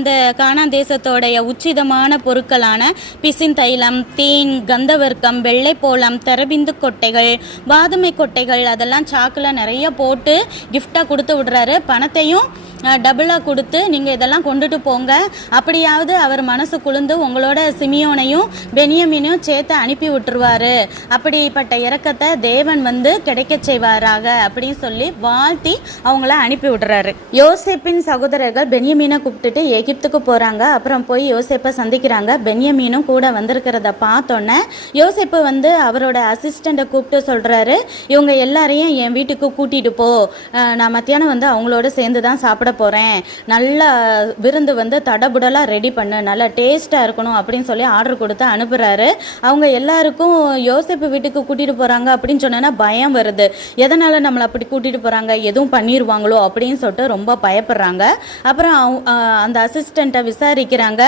அந்த கானா தேசத்தோடைய உச்சிதமான பொருட்களான பிசின் தைலம் தேன் கந்தவர்க்கம் வெள்ளைப்போளம் தெரபிந்து கொட்டைகள் பாதுமை கொட்டைகள் அதெல்லாம் சாக்கில் நிறைய போட்டு கிஃப்டாக கொடுத்து விடுறாரு. பணத்தையும் டபுளாக கொடுத்து நீங்கள் இதெல்லாம் கொண்டுட்டு போங்க. அப்படியாவது அவர் மனசு குளிர்ந்து உங்களோட சிமியோனையும் பெனியமீனையும் சேர்த்து அனுப்பி விட்டுருவாரு. அப்படிப்பட்ட இறக்கத்தை தேவன் வந்து கிடைக்க செய்வாராக அப்படின்னு சொல்லி வாழ்த்தி அவங்கள அனுப்பி விடுறாரு. யோசேப்பின் சகோதரர்கள் பெனியமீனை கூப்பிட்டுட்டு எகிப்துக்கு போகிறாங்க அப்புறம் போய் யோசேப்பை சந்திக்கிறாங்க. பெனியமீனும் கூட வந்திருக்கிறத பார்த்தோன்னே யோசேப்பு வந்து அவரோட அசிஸ்டண்ட்டை கூப்பிட்டு சொல்கிறாரு இவங்க எல்லாரையும் என் வீட்டுக்கு கூட்டிகிட்டு போ. நான் மத்தியானம் வந்து அவங்களோட சேர்ந்து தான் சாப்பிட போகிறேன் நல்ல விருந்து வந்து தடபுடலாக ரெடி பண்ணு. நல்லா டேஸ்ட்டாக இருக்கணும் அப்படின்னு சொல்லி ஆர்டர் கொடுத்து அனுப்புகிறாரு அவங்க எல்லாருக்கும் யோசிப்பு வீட்டுக்கு கூட்டிகிட்டு போகிறாங்க அப்படின்னு சொன்னோன்னா பயம் வருது. எதனால் நம்மளை அப்படி கூட்டிகிட்டு போகிறாங்க எதுவும் பண்ணிடுவாங்களோ அப்படின்னு சொல்லிட்டு ரொம்ப பயப்படுறாங்க. அப்புறம் அவங்க- அந்த அசிஸ்டண்ட்டை விசாரிக்கிறாங்க.